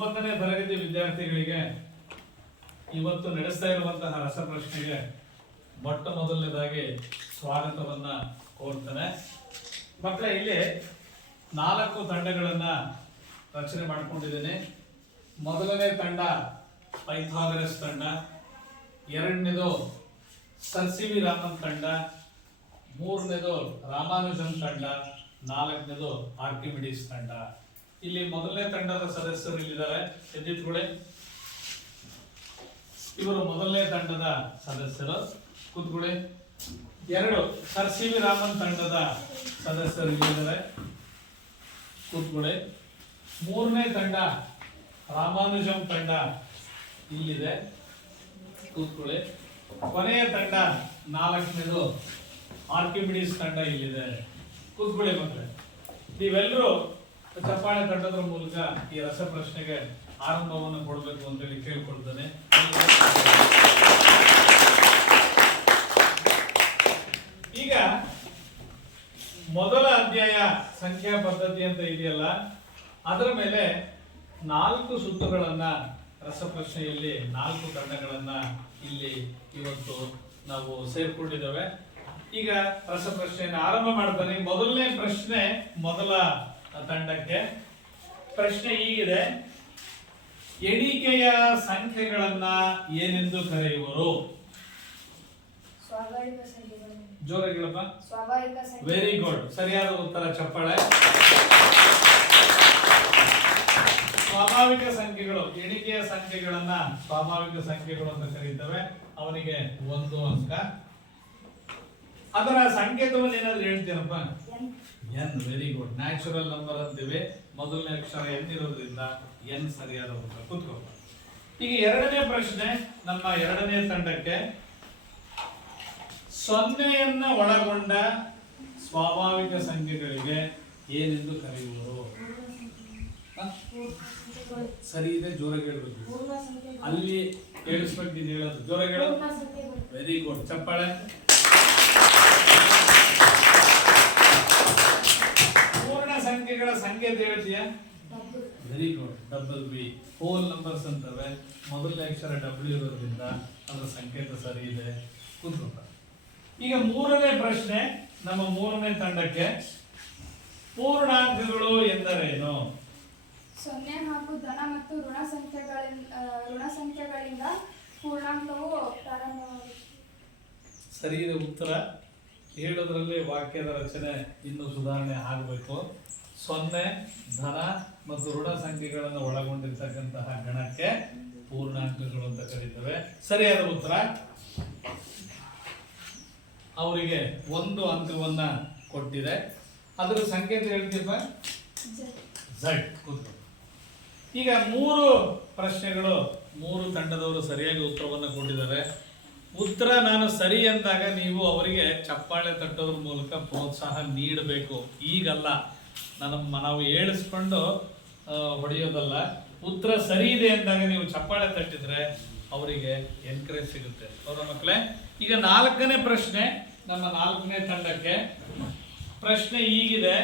9ನೇ ತರಗತಿ ವಿದ್ಯಾರ್ಥಿಗಳಿಗೆ ಇವತ್ತು ನಡೆಸ್ತಾ ಇರುವಂತಹ ರಸಪ್ರಶ್ನೆಗೆ ಮೊಟ್ಟ ಮೊದಲನೇದಾಗಿ ಸ್ವಾಗತವನ್ನ ಕೋರ್ತೇನೆ. ಮಕ್ಕಳೇ, ಇಲ್ಲಿ 4 ತಂಡಗಳನ್ನ ರಚನೆ ಮಾಡ್ಕೊಂಡಿದ್ದೇನೆ. ಮೊದಲನೇ ತಂಡ ಪೈಥಾಗರಸ್ ತಂಡ, ಎರಡನೇದು ಸರ್ ಸಿ ವಿ ರಾಮನ್ ತಂಡ, ಮೂರನೇದು ರಾಮಾನುಜನ್ ತಂಡ, ನಾಲ್ಕನೇದು ಆರ್ಕಿಮಿಡೀಸ್ ತಂಡ. ಇಲ್ಲಿ ಮೊದಲನೇ ತಂಡದ ಸದಸ್ಯರು ಇಲ್ಲಿದ್ದಾರೆ, ಎದ್ದಿಟ್ಕೊಳ್ಳಿ. ಇವರು ಮೊದಲನೇ ತಂಡದ ಸದಸ್ಯರು, ಕೂತ್ಕೊಳ್ಳಿ. ಎರಡು ಸರ್ ಸಿ ವಿ ರಾಮನ್ ತಂಡದ ಸದಸ್ಯರು ಇಲ್ಲಿದ್ದಾರೆ, ಕೂತ್ಕೊಳ್ಳಿ. ಮೂರನೇ ತಂಡ ರಾಮಾನುಜಂ ತಂಡ ಇಲ್ಲಿದೆ, ಕೂತ್ಕೊಳ್ಳಿ. ಕೊನೆಯ ತಂಡ 4ನೇದು ಆರ್ಕಿಮಿಡೀಸ್ ತಂಡ ಇಲ್ಲಿದೆ, ಕೂತ್ಕೊಳ್ಳಿ. ಮಕ್ಕಳೇ, ನೀವೆಲ್ಲರೂ ಚಪ್ಪಾಳೆ ತಟ್ಟೋದ್ರ ಮೂಲಕ ಈ ರಸಪ್ರಶ್ನೆಗೆ ಆರಂಭವನ್ನು ಕೊಡಬೇಕು ಅಂತೇಳಿ ಕೇಳ್ಕೊಳ್ತೇನೆ. ಈಗ ಮೊದಲ ಅಧ್ಯಾಯ ಸಂಖ್ಯಾ ಪದ್ಧತಿ ಅಂತ ಇದೆಯಲ್ಲ, ಅದರ ಮೇಲೆ 4 ಸುತ್ತುಗಳನ್ನ ರಸಪ್ರಶ್ನೆಯಲ್ಲಿ 4 ತಂಡಗಳನ್ನ ಇಲ್ಲಿ ಇವತ್ತು ನಾವು ಸೇರ್ಕೊಂಡಿದ್ದೇವೆ. ಈಗ ರಸಪ್ರಶ್ನೆಯನ್ನು ಆರಂಭ ಮಾಡ್ತಾನೆ. ಮೊದಲನೇ ಪ್ರಶ್ನೆ ಮೊದಲ ತಂಡಕ್ಕೆ. ಪ್ರಶ್ನೆ ಹೀಗಿದೆ: ಎಣಿಕೆಯ ಸಂಖ್ಯೆಗಳನ್ನ ಏನೆಂದು ಕರೆಯುವರು? ಜೋರಾಗಿಳಪ್ಪ. ವೆರಿ ಗುಡ್, ಸರಿಯಾದ ಉತ್ತರ, ಚಪ್ಪಾಳೆ. ಸ್ವಾಭಾವಿಕ ಸಂಖ್ಯೆಗಳು, ಎಣಿಕೆಯ ಸಂಖ್ಯೆಗಳನ್ನ ಸ್ವಾಭಾವಿಕ ಸಂಖ್ಯೆಗಳು ಅಂತ ಕರೀತೇವೆ. ಅವನಿಗೆ 1 ಅಂಕ. ಅದರ ಸಂಕೇತವನ್ನು ಏನಾದ್ರು ಹೇಳ್ತೀನಪ್ಪ? N. Very good, natural number ಅಂತೀವಿ. ಮೊದಲನೇ ಅಕ್ಷರ ಎನ್ ಇರೋದ್ರಿಂದ ಎನ್ ಸರಿಯಾದ ಉತ್ತರ. ಕೂತ್ಕೋ. ಈಗ ಎರಡನೇ ಪ್ರಶ್ನೆ ನಮ್ಮ ಎರಡನೇ ತಂಡಕ್ಕೆ: 0ಯನ್ನ ಒಳಗೊಂಡ ಸ್ವಾಭಾವಿಕ ಸಂಖ್ಯೆಗಳಿಗೆ ಏನೆಂದು ಕರೆಯುವರು? ಸರಿ ಇದೆ, ಜೋರಾಗಿ ಹೇಳ್ಬೇಕು. ಅಲ್ಲಿ ಕೇಳಿಸ್ಬೇಕು, ನೀನು ಹೇಳೋದು ಜೋರಾಗಿ ಹೇಳೋದು. ವೆರಿ ಗುಡ್, ಚಪ್ಪಾಳೆ. ಪೂರ್ಣ ಸಂಖ್ಯೆಗಳ ಸಂಕೇತ ಹೇಳ್ತೀಯಾ? Very good, double B. Whole numbers ಅಂತವೆ. ಮೊದಲನೇ ಅಕ್ಷರ ಡಬ್ಲ್ಯೂ ಇರೋದ್ರಿಂದ ಅದರ ಸಂಕೇತ ಸರಿ ಇದೆ. ಕೂತ್ಕೊಂಡ. ಈಗ ಮೂರನೇ ಪ್ರಶ್ನೆ ನಮ್ಮ ಮೂರನೇ ತಂಡಕ್ಕೆ: ಪೂರ್ಣಾಂಕಗಳು ಎಂದರೇನು? 0 ಹಾಗೂ ಧನ ಮತ್ತು ಋಣ ಸಂಖ್ಯೆಗಳಿಂದ ಪೂರ್ಣಾಂಕವು ಪ್ರಾರಂಭವಾಗುತ್ತದೆ. ಸರಿ ಇದೆ ಉತ್ತರ. ಹೇಳೋದ್ರಲ್ಲಿ ವಾಕ್ಯದ ರಚನೆ ಇನ್ನೂ ಸುಧಾರಣೆ ಆಗಬೇಕು. 0 ಧನ ಮತ್ತು ಋಣ ಸಂಖ್ಯೆಗಳನ್ನು ಒಳಗೊಂಡಿರ್ತಕ್ಕಂತಹ ಗಣಕ್ಕೆ ಪೂರ್ಣಾಂಕಗಳು ಅಂತ ಕರೀತೇವೆ. ಸರಿಯಾದ ಉತ್ತರ. ಅವರಿಗೆ 1 ಅಂಕವನ್ನ ಕೊಟ್ಟಿದೆ. ಅದರ ಸಂಕೇತ ಹೇಳ್ತೀವ? ಝಡ್. ಈಗ 3 ಪ್ರಶ್ನೆಗಳು 3 ತಂಡದವರು ಸರಿಯಾಗಿ ಉತ್ತರವನ್ನು ಕೊಟ್ಟಿದ್ದಾರೆ. ಉತ್ತರ ನಾನು ಸರಿ ಅಂದಾಗ ನೀವು ಅವರಿಗೆ ಚಪ್ಪಾಳೆ ತಟ್ಟೋದ್ರ ಮೂಲಕ ಪ್ರೋತ್ಸಾಹ ನೀಡಬೇಕು. ಈಗಲ್ಲ, ನಾವು ಹೇಳಿಸ್ಕೊಂಡು ಹೊಡೆಯೋದಲ್ಲ. ಉತ್ತರ ಸರಿ ಇದೆ ಅಂದಾಗ ನೀವು ಚಪ್ಪಾಳೆ ತಟ್ಟಿದ್ರೆ ಅವರಿಗೆ ಎನ್ಕರೇಜ್ ಸಿಗುತ್ತೆ. ಅವರ ಮಕ್ಕಳೇ, ಈಗ 4ನೇ ಪ್ರಶ್ನೆ ನಮ್ಮ 4ನೇ ತಂಡಕ್ಕೆ. ಪ್ರಶ್ನೆ ಹೀಗಿದೆ: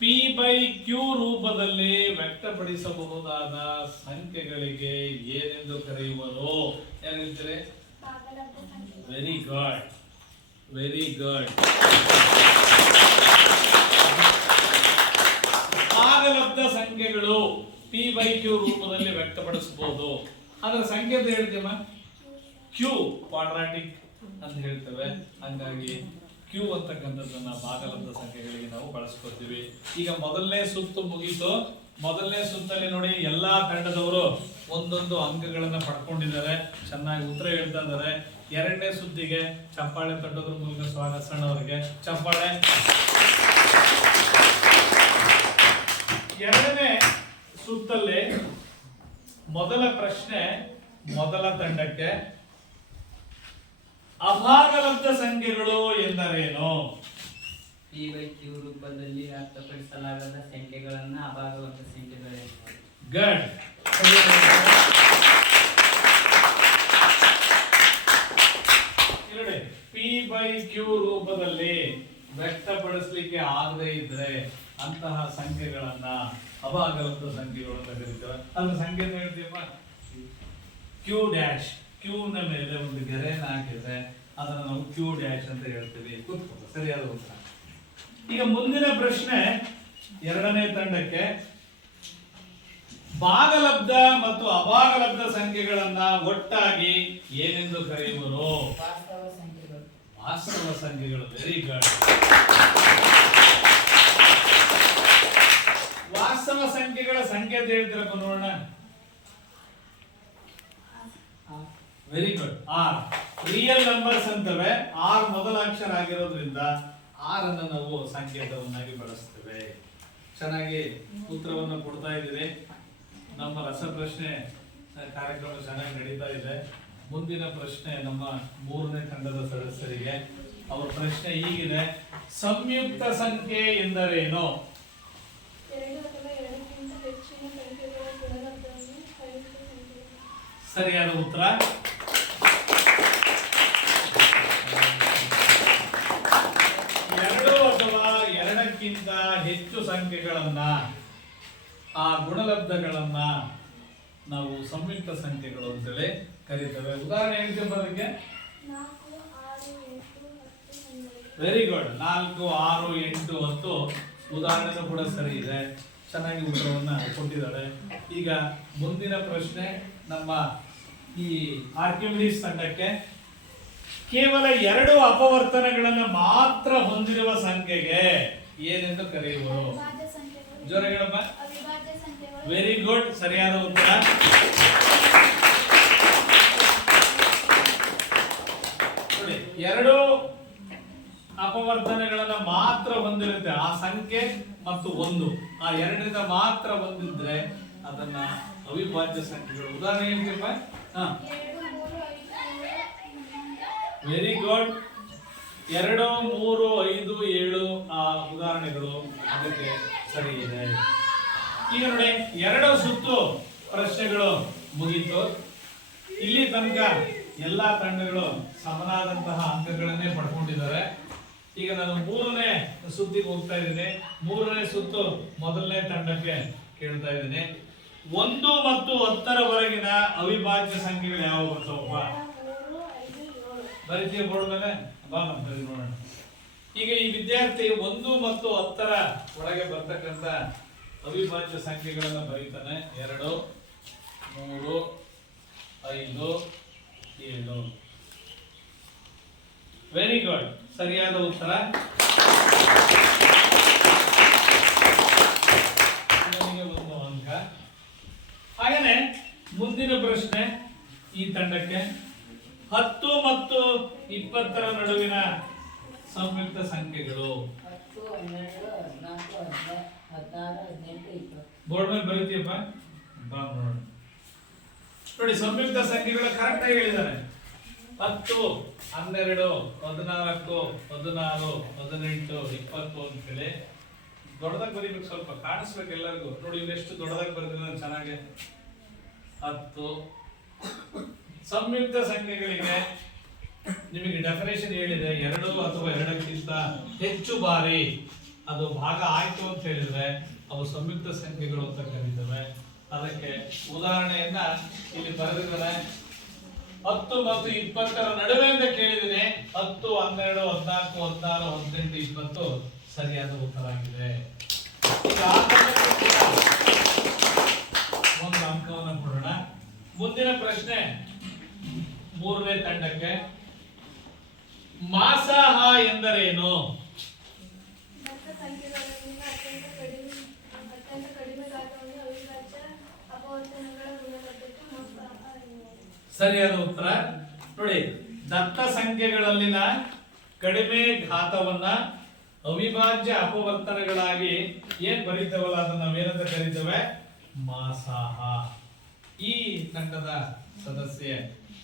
P/Q ರೂಪದಲ್ಲಿ ವ್ಯಕ್ತಪಡಿಸಬಹುದಾದ ಸಂಖ್ಯೆಗಳಿಗೆ ಏನೆಂದು ಕರೆಯುವರು? ಯಾರು ಹೇಳ್ತೀರಿ? Very good, very good. ಭಾಗಲಬ್ಧ ಸಂಖ್ಯೆಗಳು P/Q ರೂಪದಲ್ಲಿ ವ್ಯಕ್ತಪಡಿಸಬಹುದು. ಅದರ ಸಂಕೇತ ಹೇಳ್ತೀವ? Q, ಕ್ವಾಡ್ರಾಟಿಕ್ ಅಂತ ಹೇಳ್ತೇವೆ. ಹಂಗಾಗಿ Q ಅಂತಕ್ಕಂಥದ್ದನ್ನ ಭಾಗಲಬ್ಧ ಸಂಖ್ಯೆಗಳಿಗೆ ನಾವು ಬಳಸ್ಕೊತೀವಿ. ಈಗ ಮೊದಲನೇ ಸುತ್ತು ಮುಗೀತು. ಮೊದಲನೇ ಸುತ್ತಲ್ಲಿ ನೋಡಿ, ಎಲ್ಲಾ ತಂಡದವರು 1 ಅಂಕಗಳನ್ನ ಪಡ್ಕೊಂಡಿದ್ದಾರೆ, ಚೆನ್ನಾಗಿ ಉತ್ತರ ಹೇಳ್ತಾ ಇದ್ದಾರೆ. ಎರಡನೇ ಸುತ್ತಿಗೆ ಚಪ್ಪಾಳೆ ತಟ್ಟೋದ್ರ ಮೂಲಕ ಸ್ವಾಗತ ಅವರಿಗೆ ಚಪ್ಪಾಳೆ. ಎರಡನೇ ಸುತ್ತಲ್ಲಿ ಮೊದಲ ಪ್ರಶ್ನೆ ಮೊದಲ ತಂಡಕ್ಕೆ: ಅಭಾಗಲಬ್ಧ ಸಂಖ್ಯೆಗಳು ಎಂದರೇನು? P/Q ರೂಪದಲ್ಲಿ ವ್ಯಕ್ತಪಡಿಸಲಾಗದ ಸಂಖ್ಯೆಗಳನ್ನು ಅಭಾಗಲಬ್ಧ ಸಂಖ್ಯೆಗಳೆಂದು. ಗುಡ್. ನೋಡಿ, P/Q ರೂಪದಲ್ಲಿ ವ್ಯಕ್ತಪಡಿಸಲಿಕ್ಕೆ ಆಗದೇ ಇದ್ರೆ ಅಂತಹ ಸಂಖ್ಯೆಗಳನ್ನ ಅಭಾಗಲಬ್ಧ ಸಂಖ್ಯೆಗಳು ಅಂತ ಕರೀತೇವೆ. ಅದ್ರ ಸಂಖ್ಯೆ ಹೇಳ್ತೀವಪ್ಪ ಕ್ಯೂ ಡ್ಯಾಶ್. ಕ್ಯೂ ನ ಮೇಲೆ ಒಂದು ಗೆರೆಯನ್ನು ಹಾಕಿದ್ರೆ ಅದನ್ನು ನಾವು ಕ್ಯೂ ಡ್ಯಾಶ್ ಅಂತ ಹೇಳ್ತೀವಿ. ಕೂತ್ಕೊಳ್ಳಿ, ಸರಿಯಾದ ಉತ್ತರ. ಈಗ ಮುಂದಿನ ಪ್ರಶ್ನೆ ಎರಡನೇ ತಂಡಕ್ಕೆ, ಭಾಗಲಬ್ಧ ಮತ್ತು ಅಭಾಗಲಬ್ಧ ಸಂಖ್ಯೆಗಳನ್ನ ಒಟ್ಟಾಗಿ ಏನೆಂದು ಕರೆಯುವರು? ವಾಸ್ತವ ಸಂಖ್ಯೆಗಳು. ವಾಸ್ತವ ಸಂಖ್ಯೆಗಳು. Very good. ವಾಸ್ತವ ಸಂಖ್ಯೆಗಳ ಸಂಖ್ಯೆ ಅಂತ ಹೇಳ್ತೀರಪ್ಪ ನೋಡೋಣ. Very good. R real numbers ಅಂತವೆ. ಆರ್ ಮೊದಲ ಅಕ್ಷರ ಆಗಿರೋದ್ರಿಂದ ಆರ್ ಅನ್ನು ನಾವು ಸಂಕೇತವನ್ನಾಗಿ ಬಳಸ್ತೇವೆ. ಚೆನ್ನಾಗಿ ಉತ್ತರವನ್ನು ಕೊಡ್ತಾ ಇದ್ದೀರಿ. ನಮ್ಮ ರಸಪ್ರಶ್ನೆ ಕಾರ್ಯಕ್ರಮ ಚೆನ್ನಾಗಿ ನಡೀತಾ ಇದೆ. ಮುಂದಿನ ಪ್ರಶ್ನೆ ನಮ್ಮ ಮೂರನೇ ತಂಡದ ಸದಸ್ಯರಿಗೆ. ಅವರ ಪ್ರಶ್ನೆ ಹೀಗಿದೆ: ಸಂಯುಕ್ತ ಸಂಖ್ಯೆ ಎಂದರೇನು? ಎರಡು ಅಥವಾ ಎರಡಕ್ಕಿಂತ ಹೆಚ್ಚಿನ ಸಂಖ್ಯೆಗಳ ಗುಣಲಬ್ಧವನ್ನು ಸಂಯುಕ್ತ ಸಂಖ್ಯೆಗಳು. ಸರಿಯಾದ ಉತ್ತರ. ಎರಡು ಅಥವಾ ಎರಡಕ್ಕಿಂತ ಹೆಚ್ಚು ಸಂಖ್ಯೆಗಳನ್ನ, ಆ ಗುಣಲಬ್ಧಗಳನ್ನ ನಾವು ಸಂಯುಕ್ತ ಸಂಖ್ಯೆಗಳು ಅಂತೇಳಿ ಕರೀತೇವೆ. ಉದಾಹರಣೆ ಹೇಳ್ತೀವಿ ಅದಕ್ಕೆ. 4, 6, 8, 10, 11. Very good. 4, 6, 8, 10 ಉದಾಹರಣೆನೂ ಕೂಡ ಸರಿ ಇದೆ. ಚೆನ್ನಾಗಿ ಉತ್ತರವನ್ನ ಕೊಟ್ಟಿದ್ದಾರೆ. ಈಗ ಮುಂದಿನ ಪ್ರಶ್ನೆ ನಮ್ಮ ಈ ಆರ್ಕಿಮಿಡೀಸ್ ತಂಡಕ್ಕೆ. ಕೇವಲ 2 ಅಪವರ್ತನಗಳನ್ನು ಮಾತ್ರ ಹೊಂದಿರುವ ಸಂಖ್ಯೆಗೆ ಏನೆಂದು ಕರೆಯುವರು? ಅವಿಭಾಜ್ಯ ಸಂಖ್ಯೆಗಳು. ಜೋರ ಹೇಳಮ್ಮ. ಅವಿಭಾಜ್ಯ ಸಂಖ್ಯೆಗಳು. Very good. ಸರಿಯಾದ ಉತ್ತರ. ನೋಡಿ, 2 ಅಪವರ್ತನಗಳನ್ನ ಮಾತ್ರ ಹೊಂದಿರುತ್ತೆ ಆ ಸಂಖ್ಯೆ ಮತ್ತು 1. ಆ 2ರಿಂದ ಮಾತ್ರ ಹೊಂದಿದ್ರೆ ಅದನ್ನ ಅವಿಭಾಜ್ಯ ಸಂಖ್ಯೆಗಳು. ಉದಾಹರಣೆ ಹೇಳ್ತೀರಪ್ಪ. 2, 3, 5, 7. Very good. 2, 3, 5, 7 ಆ ಉದಾಹರಣೆಗಳು ಅದಕ್ಕೆ ಸರಿ ಇದೆ. ಈಗ ನೋಡಿ, 2 ಸುತ್ತು ಪ್ರಶ್ನೆಗಳು ಮುಗೀತು. ಇಲ್ಲಿ ತನಕ ಎಲ್ಲಾ ತಂಡಗಳು ಸಮನಾದಂತಹ ಅಂಕಗಳನ್ನೇ ಪಡ್ಕೊಂಡಿದ್ದಾರೆ. ಈಗ ನಾನು 3ನೇ ಸುತ್ತಿಗೆ ಹೋಗ್ತಾ ಇದ್ದೀನಿ. 3ನೇ ಸುತ್ತು ಮೊದಲನೇ ತಂಡಕ್ಕೆ ಕೇಳ್ತಾ ಇದ್ದೀನಿ. 1 ಮತ್ತು 10ರವರೆಗಿನ ಅವಿಭಾಜ್ಯ ಸಂಖ್ಯೆಗಳು ಯಾವ ಬರ್ತಾವಪ್ಪ? 3, 5, 7. ಬರೀತೀಯ ಬೋರ್ಡ್ ಮೇಲೆ. ಬಾ ಬರೀ ನೋಡೋಣ. ಈಗ ಈ ವಿದ್ಯಾರ್ಥಿ 1 ಮತ್ತು 10ರ ಒಳಗೆ ಬರ್ತಕ್ಕಂಥ ಅವಿಭಾಜ್ಯ ಸಂಖ್ಯೆಗಳನ್ನು ಬರೀತಾನೆ. 2, 3, 5, 7. Very good. ಸರಿಯಾದ ಉತ್ತರ. ಇವನಿಗೆ 1 ಅಂಕ. ಹಾಗೇನೆ ಮುಂದಿನ ಪ್ರಶ್ನೆ ಈ ತಂಡಕ್ಕೆ. 10 ಮತ್ತು 20ರ ನಡುವಿನ ಸಂಯುಕ್ತ ಸಂಖ್ಯೆಗಳು. 10, 12, 14, 16, 18, 20. ಬೋರ್ಡ್ ಮೇಲೆ ಬರೀತೀಯಪ್ಪ. ಬಾ ನೋಡೋಣ. ನೋಡಿ, ಸಂಯುಕ್ತ ಸಂಖ್ಯೆಗಳು ಕರೆಕ್ಟ್ ಆಗಿ ಹೇಳಿದ್ದಾರೆ. 10, 12, 14, 16, 18, 20 ಅಂತೇಳಿ ದೊಡ್ಡದಾಗಿ ಬರೀಬೇಕು. ಸ್ವಲ್ಪ ಕಾಣಿಸ್ಬೇಕು ಎಲ್ಲರಿಗೂ. ನೋಡಿ, ಇವೆಷ್ಟು ದೊಡ್ಡದಾಗಿ ಬರೆದಿದ್ದಾರೆ ಚೆನ್ನಾಗಿ. 10 ಸಂಯುಕ್ತ ಸಂಖ್ಯೆಗಳಿಗೆ ನಿಮಗೆ ಡೆಫಿನೇಷನ್ ಹೇಳಿದೆ. 2 ಅಥವಾ 2ಕ್ಕಿಂತ ಹೆಚ್ಚು ಬಾರಿ ಅದು ಭಾಗ ಆಯ್ತು ಅಂತ ಹೇಳಿದ್ರೆ ಅವು ಸಂಯುಕ್ತ ಸಂಖ್ಯೆಗಳು ಅಂತ ಕರೀತವೆ. ಅದಕ್ಕೆ ಉದಾಹರಣೆಯನ್ನ ಇಲ್ಲಿ ಬರೆದಿದ್ದಾರೆ. 10 ಮತ್ತು 20ರ ನಡುವೆ ಅಂತ ಕೇಳಿದ್ದೀನಿ. 10, 12, 14, 16, 18, 20 ಸರಿಯಾದ ಉತ್ತರ ಆಗಿದೆ. ಈಗ ಒಂದು ಅಂಕವನ್ನು ಕೊಡೋಣ. ಮುಂದಿನ ಪ್ರಶ್ನೆ 3ನೇ ತಂಡಕ್ಕೆ. ಮಾಸಾಹ ಎಂದರೇನು? ದತ್ತ ಸಂಖ್ಯೆಗಳಲ್ಲಿನ ಅತ್ಯಂತ ಕಡಿಮೆ ಗಾತ್ರವನ್ನು ಅವಿಭಾಜ್ಯ ಅಪವರ್ತನಗಳ ಗುಣಲಬ್ಧಕ್ಕೆ ಮಾಸಾಹ ಎನ್ನುವರು. ಸರಿಯಾದ ಉತ್ತರ. ನೋಡಿ, ದತ್ತ ಸಂಖ್ಯೆಗಳಲ್ಲಿನ ಕಡಿಮೆ ಘಾತವನ್ನ ಅವಿಭಾಜ್ಯ ಅಪವರ್ತನಗಳಾಗಿ ಏನ್ ಬರೀತೇವಲ್ಲ ಅದನ್ನ ನಾವೇನಂತ ಕರೀತೇವೆ? ಮಾಸಾಹ. ಈ ತಂಡದ ಸದಸ್ಯೆ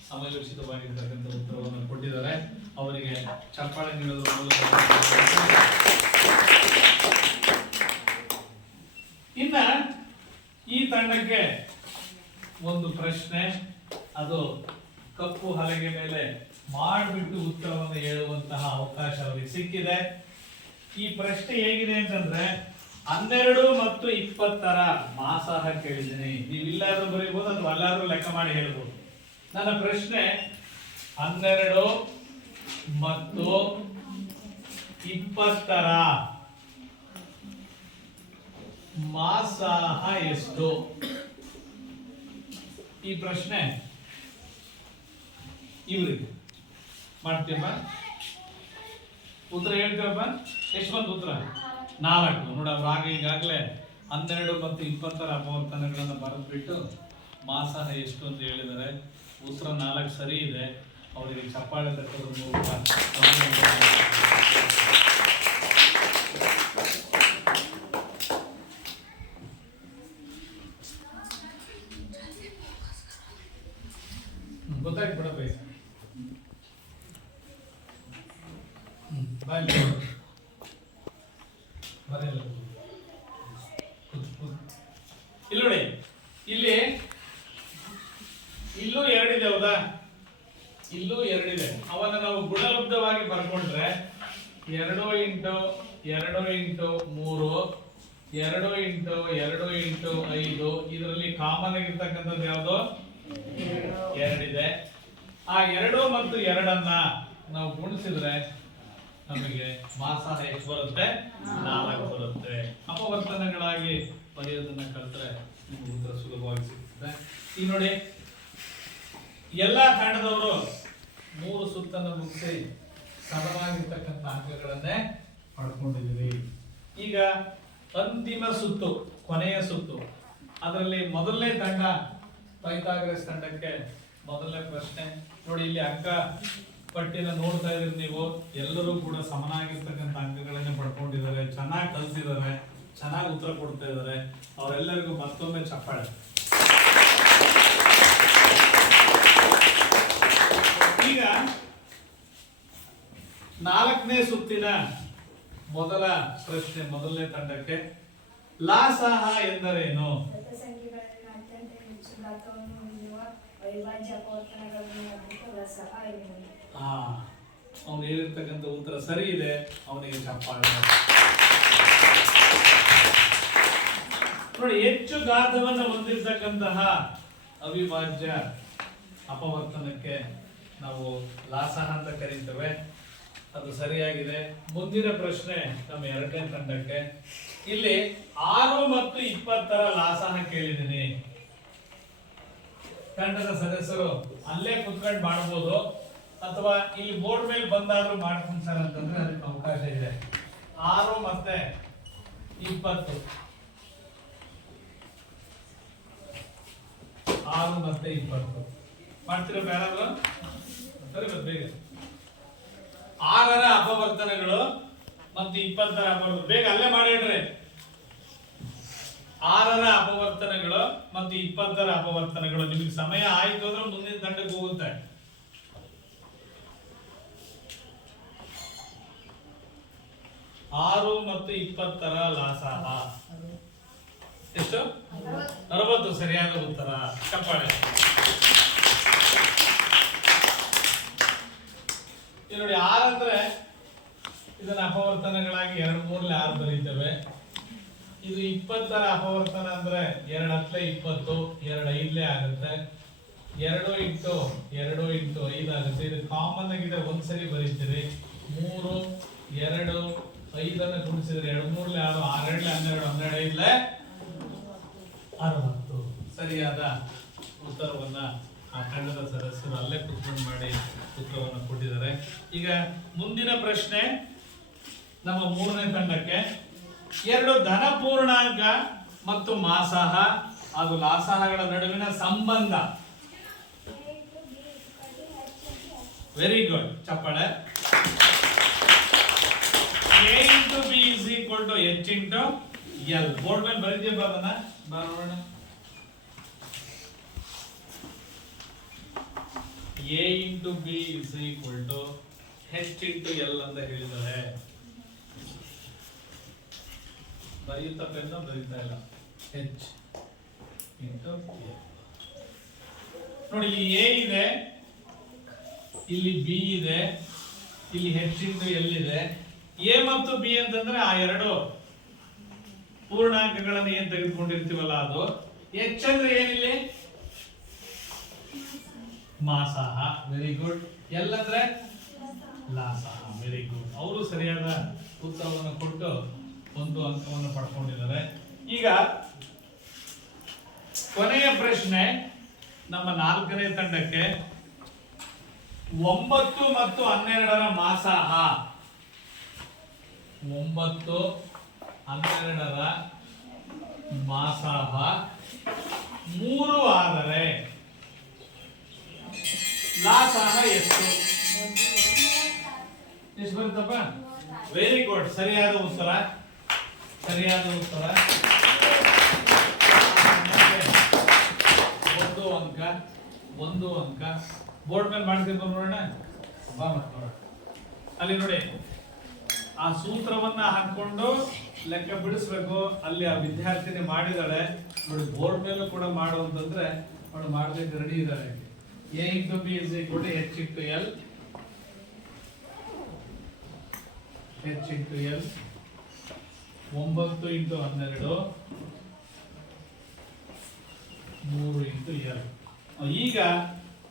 ಸಮಯೋಚಿತವಾಗಿರ್ತಕ್ಕಂಥ ಉತ್ತರವನ್ನು ಕೊಟ್ಟಿದ್ದಾರೆ. ಅವರಿಗೆ ಚಪ್ಪಾಳೆ ನೀಡೋದ್ರ ಮೂಲಕ. ಇನ್ನ ಈ ತಂಡಕ್ಕೆ ಒಂದು ಪ್ರಶ್ನೆ. ಅದು ಕಪ್ಪು ಹಲಗೆ ಮೇಲೆ ಮಾಡಿಬಿಟ್ಟು ಉತ್ತರವನ್ನು ಹೇಳುವಂತಹ ಅವಕಾಶ ಅವರಿಗೆ ಸಿಕ್ಕಿದೆ. ಈ ಪ್ರಶ್ನೆ ಹೇಗಿದೆ ಅಂತಂದ್ರೆ, 12 ಮತ್ತು 20ರ ಮಾಸಾಹ ಕೇಳಿದ್ದೀನಿ. ನೀವು ಇಲ್ಲಾದ್ರೂ ಬರೀಬಹುದು ಅಥವಾ ಅಲ್ಲಾದ್ರೂ ಲೆಕ್ಕ ಮಾಡಿ ಹೇಳ್ಬೋದು. ನನ್ನ ಪ್ರಶ್ನೆ 12 ಮತ್ತು 20ರ ಮಾಸಾಹ ಎಷ್ಟು? ಈ ಪ್ರಶ್ನೆ ಇವ್ರಿಗೆ ಮಾಡ್ತೀವ. ಉತ್ತರ ಹೇಳ್ತೀವಪ್ಪ. ಎಷ್ಟು ಬಂತು ಉತ್ತರ? 4. ನೋಡಿ ಅವ್ರು ಈಗಾಗಲೇ 12 ಮತ್ತು 20ರ ಅಪವರ್ತನಗಳನ್ನು ಬರೆದ್ಬಿಟ್ಟು ಮಾಸಾಹ ಎಷ್ಟು ಅಂತ ಹೇಳಿದ್ದಾರೆ. ಉತ್ತರ 4 ಸರಿ ಇದೆ. ಅವರಿಗೆ ಚಪ್ಪಾಳೆ ತಟ್ಟೋದ್ರ ಮೂಲಕ ಗೊತ್ತಾಯ್ತು ಬಿಡಪ್ಪ. ಇಲ್ಲಿ ನೋಡಿ, ಇಲ್ಲಿ ಇಲ್ಲೂ 2 ಇದೆ ಹೌದಾ? ಇಲ್ಲೂ 2 ಇದೆ. ಅವನ್ನ ನಾವು ಗುಣಲಬ್ಧವಾಗಿ ಬರ್ಕೊಂಡ್ರೆ 2 ಇಂಟು 2 ಇಂಟು 3 2 ಇಂಟು 2 ಇಂಟು 5. ಇದರಲ್ಲಿ ಕಾಮನ್ ಆಗಿರ್ತಕ್ಕಂಥದ್ದು ಯಾವುದು? 2 ಇದೆ. ಆ 2 ಮತ್ತು 2ಅನ್ನ ನಾವು ಗುಣಿಸಿದ್ರೆ ನಮಗೆ ಮಾಸಾಹ ಎಷ್ಟು ಬರುತ್ತೆ? 4 ಬರುತ್ತೆ. ಅಪವರ್ತನಗಳಾಗಿ ಬರೆಯೋದನ್ನ ಕಲಿತ್ರೆ ನಿಮ್ಗೆ ಉತ್ತರ ಸುಲಭವಾಗಿ ಸಿಗ್ತದೆ. ಈಗ ನೋಡಿ, ಎಲ್ಲಾ ತಂಡದವರು 3 ಸುತ್ತನ್ನು ಮುಗಿಸಿ ಸಮವಾಗಿರ್ತಕ್ಕಂಥ ಅಂಕಗಳನ್ನೇ ಪಡ್ಕೊಂಡಿದ್ದೀವಿ. ಈಗ ಅಂತಿಮ ಸುತ್ತು, ಕೊನೆಯ ಸುತ್ತು. ಅದರಲ್ಲಿ ಮೊದಲನೇ ತಂಡ ಪೈಥಾಗರಸ್ ತಂಡಕ್ಕೆ ಮೊದಲನೇ ಪ್ರಶ್ನೆ. ನೋಡಿ, ಇಲ್ಲಿ ಅಂಕ ಪಟ್ಟಿನ ನೋಡ್ತಾ ಇದ್ದೀರಿ ನೀವು. ಎಲ್ಲರೂ ಕೂಡ ಸಮನಾಗಿರ್ತಕ್ಕಂಥ ಅಂಕಗಳನ್ನೇ ಪಡ್ಕೊಂಡಿದ್ದಾರೆ. ಚೆನ್ನಾಗಿ ಕಲಿಸಿದ್ದಾರೆ, ಚೆನ್ನಾಗಿ ಉತ್ತರ ಕೊಡ್ತಾ ಇದ್ದಾರೆ. ಅವರೆಲ್ಲರಿಗೂ ಮತ್ತೊಮ್ಮೆ ಚಪ್ಪಾಳೆ. ಈಗ 4ನೇ ಸುತ್ತಿನ ಮೊದಲ ಪ್ರಶ್ನೆ ಮೊದಲನೇ ತಂಡಕ್ಕೆ. ಲಾಸಾಹ ಎಂದರೇನು? ಸಂಖ್ಯೆಗಳನ್ನು ಅತ್ಯಂತ ಹೆಚ್ಚು ಗಾತ್ರವನ್ನು ಹೊಂದಿರುವ ಅವಿಭಾಜ್ಯ ಅಪವರ್ತನಗಳನ್ನು ಅದಕ್ಕೆ ಲಸಾಹ ಎನ್ನುವುದು. ಅವನು ಹೇಳಿರ್ತಕ್ಕಂಥ ಉತ್ತರ ಸರಿ ಇದೆ. ಅವನಿಗೆ ಚಪ್ಪಾಳೆ. ನೋಡಿ, ಹೆಚ್ಚು ಗಾತ್ರವನ್ನು ಹೊಂದಿರತಕ್ಕಂತಹ ಅವಿಭಾಜ್ಯ ಅಪವರ್ತನಕ್ಕೆ ನಾವು ಲಾಸಾಹ ಅಂತ ಕರೀತೇವೆ. ಅದು ಸರಿಯಾಗಿದೆ. ಮುಂದಿನ ಪ್ರಶ್ನೆ ನಮ್ಮ 2ನೇ ತಂಡಕ್ಕೆ. ಇಲ್ಲಿ 6 ಮತ್ತು 20ರ ಲಾಸಾಹ ಕೇಳಿದ್ದೀನಿ. ತಂಡದ ಸದಸ್ಯರು ಅಲ್ಲೇ ಕುತ್ಕೊಂಡು ಮಾಡಬಹುದು ಅಥವಾ ಇಲ್ಲಿ ಬೋರ್ಡ್ ಮೇಲೆ ಬಂದಾದ್ರೂ ಮಾಡ್ತೀನಿ ಸರ್ ಅಂತಂದ್ರೆ ಅದಕ್ಕೆ ಅವಕಾಶ ಇದೆ. 6 ಮತ್ತೆ 20, 6 ಮತ್ತೆ 20 ಮಾಡ್ತೀರಾ? ಬೇಡ ಸರಿ, ಬೇಗ 6ರ ಅಪವರ್ತನಗಳು ಮತ್ತು 20ರ ಅಪವರ್ತನ ಬೇಗ ಅಲ್ಲೇ ಮಾಡಿಡ್ರಿ. 6ರ ಅಪವರ್ತನಗಳು ಮತ್ತು 20ರ ಅಪವರ್ತನಗಳು. ನಿಮಗೆ ಸಮಯ ಆಯ್ತು ಅಂದ್ರೆ ಮುಂದಿನ ತಂಡಕ್ಕೆ ಹೋಗುತ್ತೆ. 6 ಮತ್ತು 20ರ ಲಾಸಾಹ ಎಷ್ಟು? 60 ಸರಿಯಾದ ಉತ್ತರ. ಚಪ್ಪಾಳೆ. ನೋಡಿ, 6 ಅಂದ್ರೆ ಇದನ್ನ ಅಪವರ್ತನಗಳಾಗಿ 2 3 6 ಬರೀತೇವೆ. ಇದು 20ರ ಅಪವರ್ತನ ಅಂದ್ರೆ 2 10 20, 2 5 ಆಗುತ್ತೆ. 2 ಇಂಟು 2 ಇಂಟು 5 ಆಗುತ್ತೆ. ಇದು ಕಾಮನ್ ಆಗಿದೆ, ಒಂದ್ಸರಿ ಬರೀತೀರಿ. 3 2 5 ಗುಣಿಸಿದ್ರೆ 2 3 6 6 2 12 12 5 60. ಸರಿಯಾದ ಉತ್ತರವನ್ನ ಆ ತಂಡದ ಸದಸ್ಯರು ಅಲ್ಲೇ ಕುತ್ಕೊಂಡು ಮಾಡಿ ಉತ್ತರವನ್ನು ಕೊಟ್ಟಿದ್ದಾರೆ. ಈಗ ಮುಂದಿನ ಪ್ರಶ್ನೆ ನಮ್ಮ 3ನೇ ತಂಡಕ್ಕೆ. 2 ಧನ ಪೂರ್ಣಾಂಕ ಮತ್ತು ಮಾಸಾಹ ಹಾಗೂ ಲಾಸಾಹಗಳ ನಡುವಿನ ಸಂಬಂಧ. ವೆರಿ ಗುಡ್, ಚಪ್ಪಾಳೆ. A into B is equal to H into L. Board ಮೇಲೆ ಬರೀತೀಯಪ್ಪ ಅದನ್ನ, ಬರೋಣ. A into B is equal to H into L ಅಂತ ಹೇಳಿದ್ದಾರೆ. ಬರೆಯುತ್ತಾ ಪೆನ್ನ ಬರೀತಾ ಇಲ್ಲ. H into L. ನೋಡಿ, ಇಲ್ಲಿ A ಇದೆ, ಇಲ್ಲಿ B ಇದೆ, ಇಲ್ಲಿ H into L ಇದೆ. A ಮತ್ತು B ಅಂತಂದ್ರೆ ಆ 2 ಪೂರ್ಣಾಂಕಗಳನ್ನು ಏನ್ ತೆಗೆದುಕೊಂಡಿರ್ತೀವಲ್ಲ ಅದು. ಎಚ್ ಅಂದ್ರೆ ಏನಿಲ್ಲಿ ಮಾಸಹ, ವೆರಿ ಗುಡ್. ಎಲ್ ಅಂದ್ರೆ ಲಾಸಹ, ವೆರಿ ಗುಡ್. ಅವರು ಸರಿಯಾದ ಉತ್ತರವನ್ನು ಕೊಟ್ಟು ಒಂದು ಅಂಕವನ್ನು ಪಡ್ಕೊಂಡಿದ್ದಾರೆ. ಈಗ ಕೊನೆಯ ಪ್ರಶ್ನೆ ನಮ್ಮ 4ನೇ ತಂಡಕ್ಕೆ. 9 ಮತ್ತು 12ರ ಮಾಸಹ, 9, 12ರ ಮಾಸಹ 3 ಆದರೆ ಲಾಸಹ ಎಷ್ಟು? ಎಷ್ಟು ಬರುತ್ತಪ್ಪ? ವೆರಿ ಗುಡ್, ಸರಿಯಾದ ಉತ್ತರ, ಸರಿಯಾದ ಉತ್ತರ. 1 ಅಂಕ. ಬೋರ್ಡ್ ಮೇಲೆ ಮಾಡ್ತಿರ್ಬೋದು ನೋಡೋಣ. ಅಲ್ಲಿ ನೋಡಿ, ಆ ಸೂತ್ರವನ್ನ ಹಾಕೊಂಡು ಲೆಕ್ಕ ಬಿಡಿಸ್ಬೇಕು. ಅಲ್ಲಿ ಆ ವಿದ್ಯಾರ್ಥಿನಿ ಮಾಡಿದಾಳೆ ನೋಡಿ. ಬೋರ್ಡ್ ಮೇಲೂ ಕೂಡ ಮಾಡುವಂತಂದ್ರೆ ಅವಳು ಮಾಡ್ಲಿಕ್ಕೆ ರೆಡಿ ಇದ್ದಾಳೆ. A into B is equal to H into L. H into L 9 into 12 3 into L. ಈಗ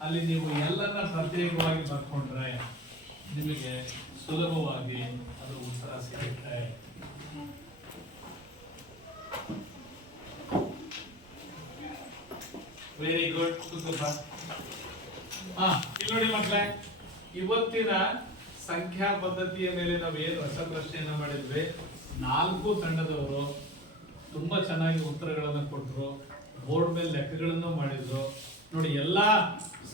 ಅಲ್ಲಿ ನೀವು ಎಲ್ಲನ್ನ ಪ್ರತ್ಯೇಕವಾಗಿ ಬರ್ಕೊಂಡ್ರೆ ನಿಮಗೆ ಸುಲಭವಾಗಿ ಅದು ಉತ್ತರ ಸಿಗುತ್ತೆ. Very good. ಇಲ್ಲಿ ನೋಡಿ ಮಕ್ಕಳೇ, ಇವತ್ತಿನ ಸಂಖ್ಯಾ ಪದ್ಧತಿಯ ಮೇಲೆ ನಾವು ಏನು ರಸಪ್ರಶ್ನೆಯನ್ನ ಮಾಡಿದ್ವಿ, 4 ತಂಡದವರು ತುಂಬಾ ಚೆನ್ನಾಗಿ ಉತ್ತರಗಳನ್ನು ಕೊಟ್ಟರು. ಬೋರ್ಡ್ ಮೇಲೆ ಲೆಕ್ಕಗಳನ್ನು ಮಾಡಿದ್ರು ನೋಡಿ. ಎಲ್ಲಾ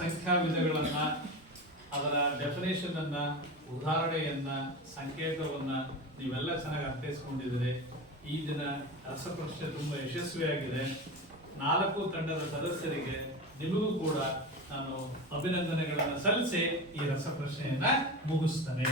ಸಂಖ್ಯಾ ವಿಧಗಳನ್ನ, ಅದರ ಡೆಫಿನೇಷನ್ ಅನ್ನ, ಉದಾಹರಣೆಯನ್ನ, ಸಂಕೇತವನ್ನ ನೀವೆಲ್ಲ ಚೆನ್ನಾಗಿ ಅರ್ಥೈಸ್ಕೊಂಡಿದ್ದೀರಿ. ಈ ದಿನ ರಸಪ್ರಶ್ನೆ ತುಂಬಾ ಯಶಸ್ವಿಯಾಗಿದೆ. 4 ತಂಡದ ಸದಸ್ಯರಿಗೆ ನಿಮಗೂ ಕೂಡ ನಾನು ಅಭಿನಂದನೆಗಳನ್ನು ಸಲ್ಲಿಸಿ ಈ ರಸಪ್ರಶ್ನೆಯನ್ನ ಮುಗಿಸ್ತೇನೆ.